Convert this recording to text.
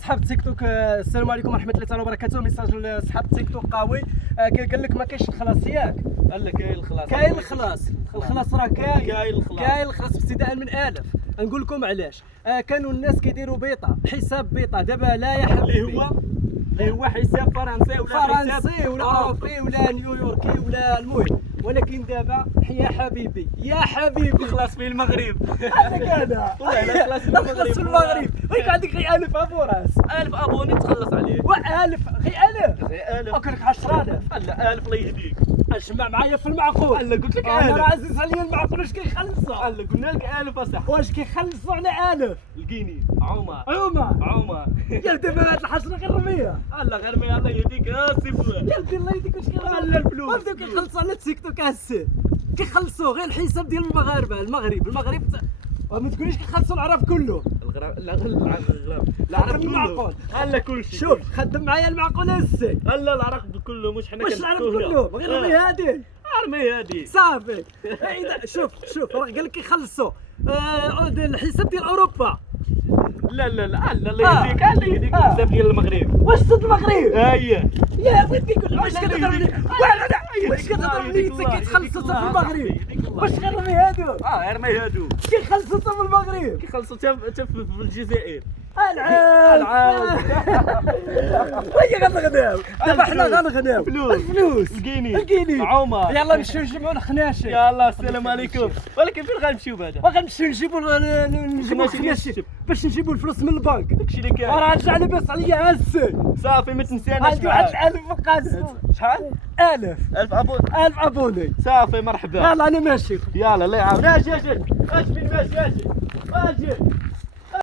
صحاب تيك توك، السلام عليكم ورحمه الله تعالى وبركاته. ميساج لصحاب تيك توك قوي. قال لك ما كاينش الخلاص ياك؟ قال لك كاين الخلاص، كاين الخلاص. الخلاص راه كاين. كاين الخلاص ابتداء من 1000. نقول لكم علاش. كانوا الناس كيديروا بيطه، حساب بيطه، دابا لا يا حبيبي. اللي هو حساب فرنسي ولا فرنسي ولا اوروبي ولا نيويوركي ولا المهم، ولكن دابا يا حبيبي يا حبيبي الخلاص في المغرب. انا والله لا الخلاص في المغرب. الخلاص في المغرب. ويك عندك غير 1000 ابو راس. 1000 ابوني تخلص عليه. و1000 غير 1000. غير 1000. وكلك 10000. لا 1000 الله يهديك. اجمع معايا في المعقول. لا قلت لك انا 1000. راه عزيز عليا المعقول. واش كيخلصوا؟ لا قلنا لك 1000 اصاحبي. واش كيخلصوا على 1000؟ الكيني عمر عمر يا دابا هاد الحشره غير رميه. لا غير ما الله يهديك سي بو. يا ودي الله يهديك. واش كيخلصوا؟ لا الفلوس. بداو كيخلصوا على التيك توك هسه. كيخلصوا غير الحساب ديال المغاربه. المغرب ما تقوليش كيخلصوا العرب كله. العرب المعقول. لا كل شيء. شوف خدم معايا المعقول هسه. لا العرب كله مش حنا واش العرب كله غير رمي هادي ارمي هادي صافي. اذا شوف راه قال لك يخلصوا الحساب ديال اوروبا. لا الله يهديك. الله يهديك الحساب ديال المغرب. واش صد المغرب؟ هيا يا ودي كل واش لا كتضربني؟ يهديك. واش كتضربني؟ كيتخلصوا حتى في المغرب. واش غير رمي هادو؟ ارمي هادو كيخلصوا حتى في المغرب. كيخلصوا حتى في الجزائر. العاب وهي غنغناو دابا حنا غنغناو فلوس الكيني عمر. يلا نمشيو نجمعوا الخناشي. يلا السلام عليكم. ولكن فين غنمشيو بعدا؟ وغنمشيو نجيبوا الخناشي باش نجيبوا الفلوس من البنك. داكشي اللي كاين. راه رجع لاباس عليا هسه. صافي ما تنساناش. عندي واحد 1000 فقط. شحال؟ 1000 1000 ابوني. صافي مرحبا. يلا انا ماشي. يلا الله يعاون. اجي فين ماشي اجي